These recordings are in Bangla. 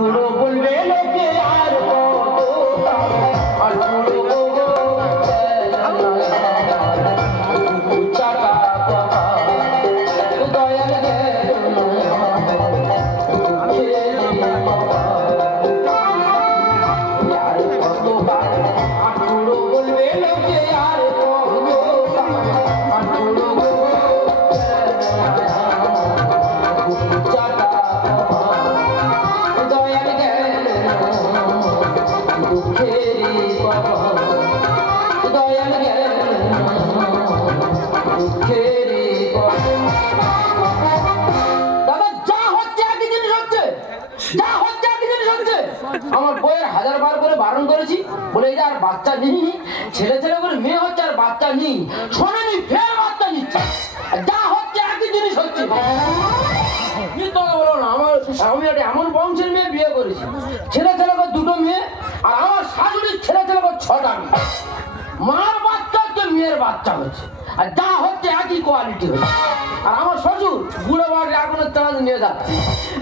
আটকুড়ো বলবে লোকে আর আটকুড়ো চাকা দয়াল আটকুড়ো বলবে লোকে আর আমার বইয়ের হাজার বার করে বারণ করেছি বলে এই যে আর বাচ্চা নেই ছেলে ছেলে করে মেয়ে হচ্ছে আর বাচ্চা নেই শোনেনি ফের বাচ্চা নিচ্ছে যা হচ্ছে একই জিনিস হচ্ছে বলো না আমার আমি একটা এমন বংশের মেয়ে বিয়ে করেছি ছেলে ছেলে করে দুটো মেয়ে আর আমার শাশুড়ির ছেলে ছেলে করে 6টা মেয়ে মার বাচ্চা হচ্ছে মেয়ের বাচ্চা হচ্ছে আর যা হচ্ছে একই কোয়ালিটি হচ্ছে আর আমার শ্বশুর বুড়ো বাড়ি আগুনের চাঁদ নিয়ে যাচ্ছে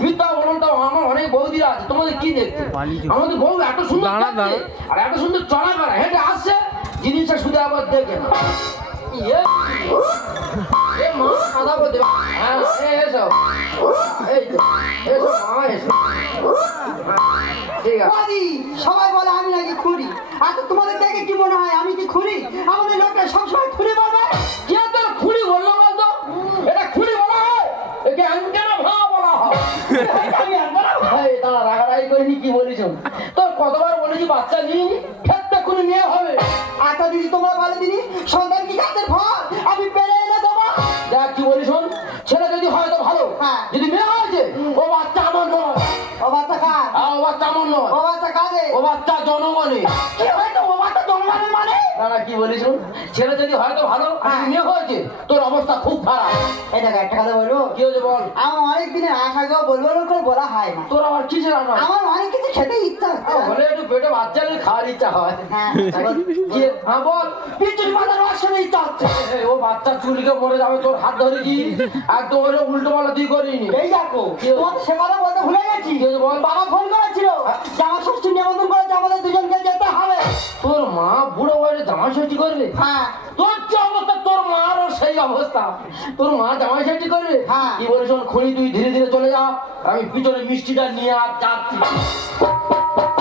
মিথ্যা বলুন তো আমার অনেক বৌদিরা আছে তোমাদের কি দেখতে আমাদের বউ এত সুন্দর আর এত সুন্দর চলাফেরা হেঁটে আসছে জিনিসটা শুধু আবার দেখে না সবাই বলে আমি নাকি খুঁড়ি আচ্ছা তোমাদের দেখে কি মনে হয় আমি কি খুঁড়ি আমাদের লোকটা সবসময় খুঁড়ি বলবে কে তোর খুঁড়ি বললো বলতো এটা খুঁড়ি বলা হয় একে অ্যাঙ্কারা ভাড়া বলা হয় আমি অ্যাঙ্কারা ভাই তারা রাগারাগি করিনি কি বলিস তোর কতবার বলেছি বাচ্চা নিয়ে ক্ষেত্রে খুঁড়ি নিয়ে হবে আচ্ছা দিদি তোমরা বলে দিদি সন্তান কি গাছের ফল আমি পেরে এনে দেবো দেখ কি বলিস ছেলে যদি হয় তো ভালো হ্যাঁ যদি মেয়ে হয়েছে ও বাচ্চা আমার নয় ও বাচ্চা কার ও বাচ্চা আমার নয় ও বাচ্চা কাজে ও বাচ্চা জনগণে কি হয়তো ও বাচ্চা জন্মাবে মানে না কি বলিস ছেলে যদি হয়তো ভালো আর মেয়ে হয়েছে তোর অবস্থা খুব খারাপ এই দেখো একটা কথা বলবো কি হয়েছে বল আমার অনেক দিনের আশা গো বলবো করে বলা হয় না তোর আবার কিসের আনা আমার অনেক কিছু খেতে ইচ্ছা বলে একটু পেটে বাচ্চা নিয়ে খাওয়ার ইচ্ছা হয় হ্যাঁ হ্যাঁ বল পিছন মাথার আসলে ইচ্ছা হচ্ছে ও বাচ্চা চুলিকে মরে যাবে তোর হাত ধরেছি একদম ওই উল্টো পাল্টা তুই করিনি এই দেখো তোমাকে সে কথা বলতে ভুলে গেছি বল বাবা ফোন করেছিল যে আমার ষষ্ঠী নিমন্ত্রণ করেছে আমাদের দুজনকে যেতে হবে তোর মা বুড়ো বয়সে জামাই ষষ্ঠী করবে হ্যাঁ তোর যে অবস্থা তোর মারও সেই অবস্থা তোর মা জামাই ষষ্ঠী করবে হ্যাঁ কি বলিস খুনি তুই ধীরে ধীরে চলে যা আমি পিছনে মিষ্টিটা নিয়ে আর যাচ্ছি